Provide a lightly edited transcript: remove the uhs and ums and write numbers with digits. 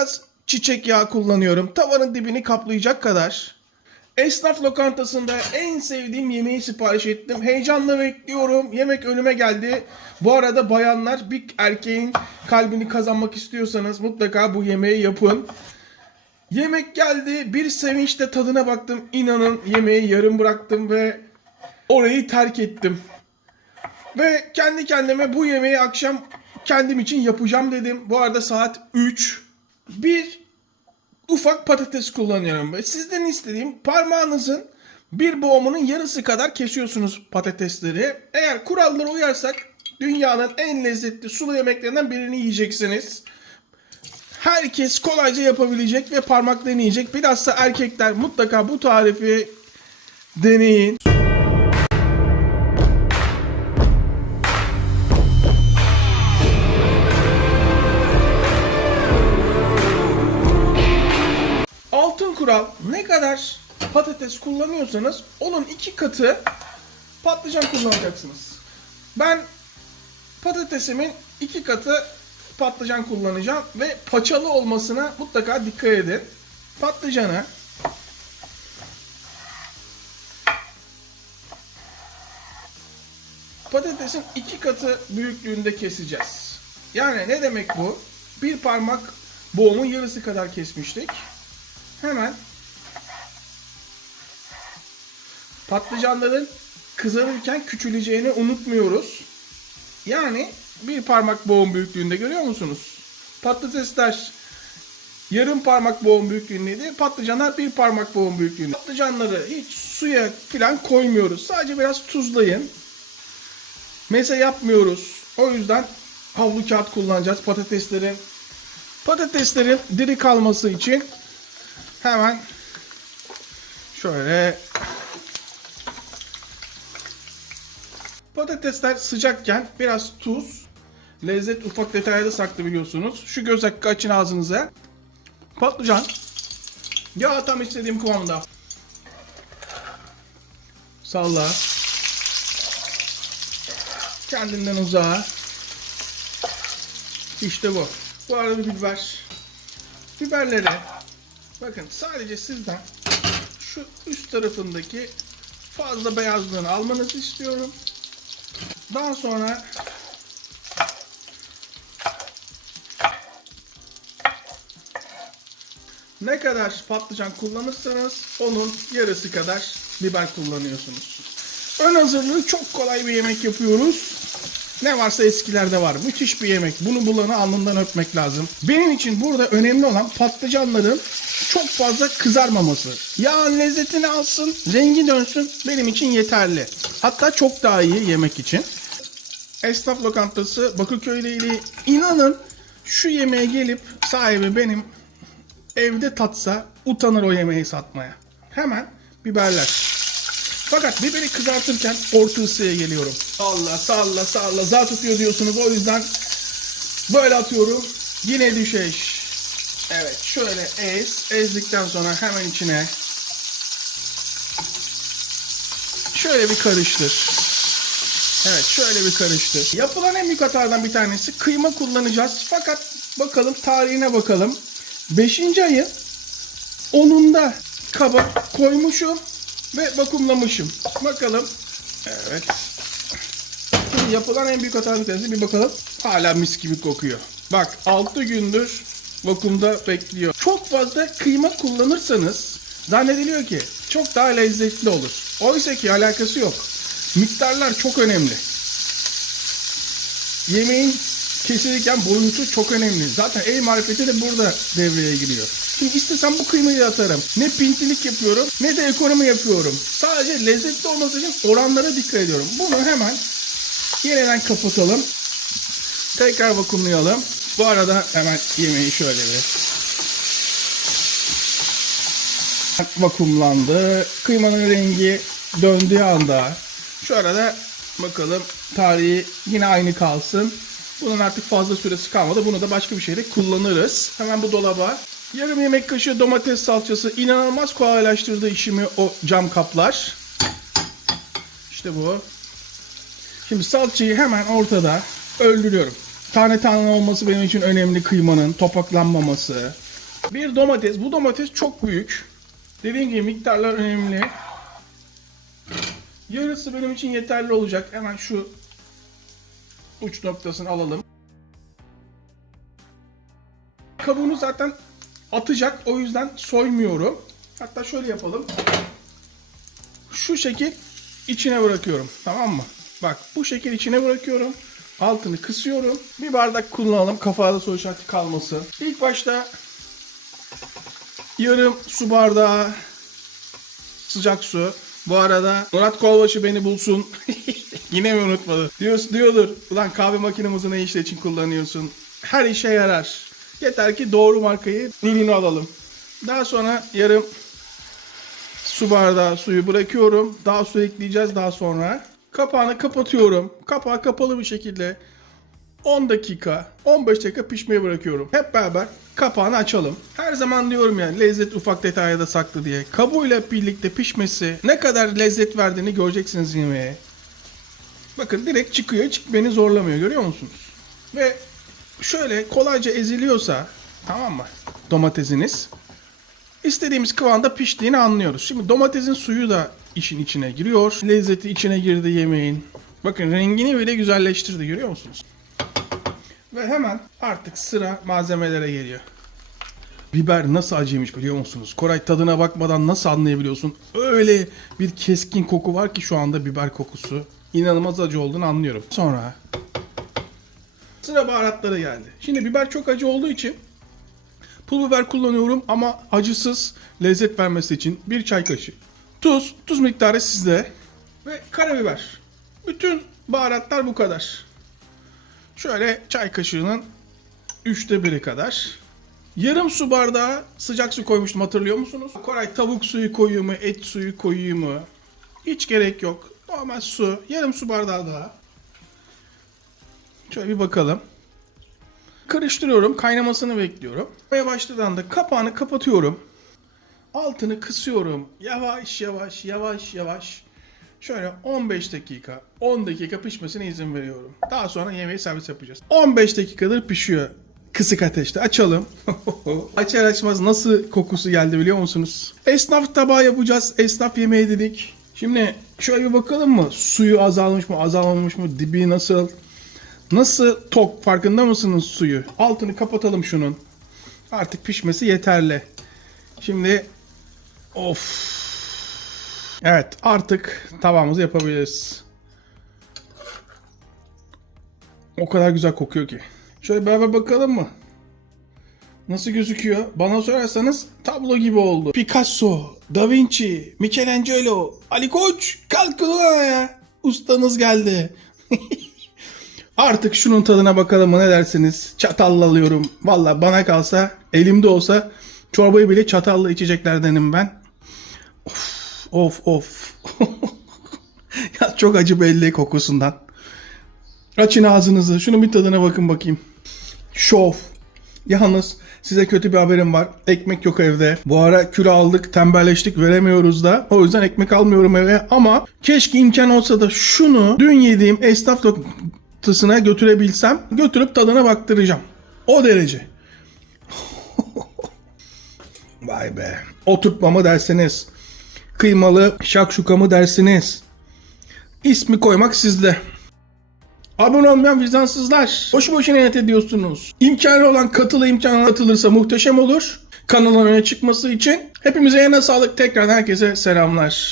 Biraz çiçek yağı kullanıyorum. Tavanın dibini kaplayacak kadar. Esnaf lokantasında en sevdiğim yemeği sipariş ettim. Heyecanla bekliyorum. Yemek önüme geldi. Bu arada bayanlar, bir erkeğin kalbini kazanmak istiyorsanız mutlaka bu yemeği yapın. Yemek geldi. Bir sevinçle tadına baktım. İnanın yemeği yarım bıraktım ve orayı terk ettim. Ve kendi kendime bu yemeği akşam kendim için yapacağım dedim. Bu arada saat 3. Bir ufak patates kullanıyorum. Ve sizden istediğim parmağınızın bir boğumunun yarısı kadar kesiyorsunuz patatesleri. Eğer kurallara uyarsak dünyanın en lezzetli sulu yemeklerinden birini yiyeceksiniz. Herkes kolayca yapabilecek ve parmaklarını yiyecek. Bilhassa erkekler mutlaka bu tarifi deneyin. Altın kural, ne kadar patates kullanıyorsanız onun 2 katı patlıcan kullanacaksınız. Ben patatesimin 2 katı patlıcan kullanacağım ve paçalı olmasına mutlaka dikkat edin. Patlıcanı patatesin 2 katı büyüklüğünde keseceğiz. Yani ne demek bu? Bir parmak boğumun yarısı kadar kesmiştik. Hemen patlıcanların kızarırken küçüleceğini unutmuyoruz. Yani bir parmak boğum büyüklüğünde, görüyor musunuz? Patatesler yarım parmak boğum büyüklüğündeydi. Patlıcanlar bir parmak boğum büyüklüğünde. Patlıcanları hiç suya falan koymuyoruz. Sadece biraz tuzlayın. Meze yapmıyoruz. O yüzden havlu kağıt kullanacağız patateslerin diri kalması için. Hemen şöyle, patatesler sıcakken biraz tuz, lezzet ufak detayda saklı biliyorsunuz. Şu göz hakkı açın ağzınıza. Patlıcan ya tam istediğim kıvamda. Salla. Kendinden uzağa. İşte bu. Bu arada biber. Biberleri bakın, sadece sizden şu üst tarafındaki fazla beyazlığını almanızı istiyorum. Daha sonra ne kadar patlıcan kullanırsanız onun yarısı kadar biber kullanıyorsunuz. Ön hazırlığı çok kolay bir yemek yapıyoruz. Ne varsa eskilerde var. Müthiş bir yemek. Bunu bulanı alnından öpmek lazım. Benim için burada önemli olan patlıcanların çok fazla kızarmaması. Yağın lezzetini alsın, rengi dönsün, benim için yeterli. Hatta çok daha iyi yemek için. Esnaf lokantası Bakırköy ile ilgili, inanın şu yemeğe gelip sahibi benim evde tatsa utanır o yemeği satmaya. Hemen biberler. Fakat biberi kızartırken orta ısıya geliyorum. Salla zar tutuyor diyorsunuz, o yüzden böyle atıyorum. Yine düşeş. Evet, şöyle ezdikten sonra hemen içine şöyle bir karıştır. Evet, şöyle bir karıştır. Yapılan en büyük hatalardan bir tanesi, kıyma kullanacağız. Fakat bakalım tarihine bakalım. 5. ayın 10'unda kaba koymuşum ve vakumlamışım. Bakalım. Evet. Şimdi yapılan en büyük hatalardan bir tanesi, bir bakalım. Hala mis gibi kokuyor. Bak, 6 gündür vakumda bekliyor. Çok fazla kıyma kullanırsanız zannediliyor ki çok daha lezzetli olur. Oysa ki alakası yok. Miktarlar çok önemli. Yemeğin kesilirken boyutu çok önemli. Zaten el marifeti de burada devreye giriyor. Şimdi istesem bu kıymayı atarım. Ne pintilik yapıyorum ne de ekonomi yapıyorum. Sadece lezzetli olması için oranlara dikkat ediyorum. Bunu hemen yeniden kapatalım. Tekrar vakumlayalım. Bu arada hemen yemeği şöyle bir vakumlandı. Kıymanın rengi döndüğü anda şu arada bakalım, tarihi yine aynı kalsın. Bunun artık fazla süresi kalmadı. Bunu da başka bir şeyde kullanırız. Hemen bu dolaba. Yarım yemek kaşığı domates salçası, inanılmaz kolaylaştırdı işimi o cam kaplar. İşte bu. Şimdi salçayı hemen ortada öldürüyorum. Tane tane olması benim için önemli, kıymanın topaklanmaması. Bir domates. Bu domates çok büyük. Dediğim gibi miktarlar önemli. Yarısı benim için yeterli olacak. Hemen şu uç noktasını alalım. Kabuğunu zaten atacak. O yüzden soymuyorum. Hatta şöyle yapalım. Şu şekil içine bırakıyorum. Tamam mı? Bak bu şekil içine bırakıyorum. Altını kısıyorum. Bir bardak kullanalım. Kafada soru işareti kalmasın. İlk başta yarım su bardağı sıcak su. Bu arada Murat Kolbaşı beni bulsun. Yine mi unutmadı? Diyordur. Ulan kahve makinemizi ne işler için kullanıyorsun? Her işe yarar. Yeter ki doğru markayı, ürünü alalım. Daha sonra yarım su bardağı suyu bırakıyorum. Daha su ekleyeceğiz daha sonra. Kapağını kapatıyorum. Kapağı kapalı bir şekilde 10 dakika, 15 dakika pişmeye bırakıyorum. Hep beraber kapağını açalım. Her zaman diyorum ya, lezzet ufak detayda saklı diye. Kabuğuyla birlikte pişmesi ne kadar lezzet verdiğini göreceksiniz yemeğe. Bakın direkt çıkıyor. Hiç beni zorlamıyor. Görüyor musunuz? Ve şöyle kolayca eziliyorsa, tamam mı, domatesiniz, İstediğimiz kıvamda piştiğini anlıyoruz. Şimdi domatesin suyu da işin içine giriyor. Lezzeti içine girdi yemeğin. Bakın rengini bile güzelleştirdi, görüyor musunuz? Ve hemen artık sıra malzemelere geliyor. Biber nasıl acıymış biliyor musunuz? Koray, tadına bakmadan nasıl anlayabiliyorsun? Öyle bir keskin koku var ki şu anda, biber kokusu. İnanılmaz acı olduğunu anlıyorum. Sonra sıra baharatlara geldi. Şimdi biber çok acı olduğu için pul biber kullanıyorum ama acısız lezzet vermesi için 1 çay kaşığı. Tuz miktarı sizde. Ve karabiber. Bütün baharatlar bu kadar. Şöyle çay kaşığının 3'te 1'i kadar. Yarım su bardağı sıcak su koymuştum, hatırlıyor musunuz? Koray, tavuk suyu koyuyor mu, et suyu koyuyor mu? Hiç gerek yok. Normal su. Yarım su bardağı daha. Şöyle bir bakalım. Karıştırıyorum. Kaynamasını bekliyorum. Ve başladığında kapağını kapatıyorum. Altını kısıyorum. Yavaş yavaş. Şöyle 15 dakika, 10 dakika pişmesine izin veriyorum. Daha sonra yemeği servis yapacağız. 15 dakikadır pişiyor. Kısık ateşte. Açalım. Açar açmaz nasıl kokusu geldi biliyor musunuz? Esnaf tabağı yapacağız. Esnaf yemeği dedik. Şimdi şöyle bir bakalım mı? Suyu azalmış mı, azalmamış mı? Dibi nasıl? Nasıl tok, farkında mısınız suyu? Altını kapatalım şunun. Artık pişmesi yeterli. Şimdi evet, artık tavamızı yapabiliriz. O kadar güzel kokuyor ki. Şöyle beraber bakalım mı? Nasıl gözüküyor? Bana sorarsanız tablo gibi oldu. Picasso, Da Vinci, Michelangelo, Ali Koç, kalkın ya. Ustanız geldi. Artık şunun tadına bakalım mı, ne dersiniz? Çatalla alıyorum. Valla bana kalsa, elimde olsa çorbayı bile çatalla içeceklerdenim ben. Of. Ya çok acı belli kokusundan. Açın ağzınızı. Şunun bir tadına bakın bakayım. Şov. Yalnız size kötü bir haberim var. Ekmek yok evde. Bu ara kilo aldık, tembelleştik, veremiyoruz da. O yüzden ekmek almıyorum eve. Ama keşke imkan olsa da şunu dün yediğim esnaf lokantasına götürebilsem. Götürüp tadına baktıracağım. O derece. Vay be. Oturtma mı dersiniz? Kıymalı şakşuka mı dersiniz? İsmi koymak sizde. Abone olmayan vicdansızlar. Boşu boşuna inat ediyorsunuz. İmkanı olan imkanı katılırsa muhteşem olur. Kanalın öne çıkması için. Hepimize yana sağlık. Tekrar herkese selamlar.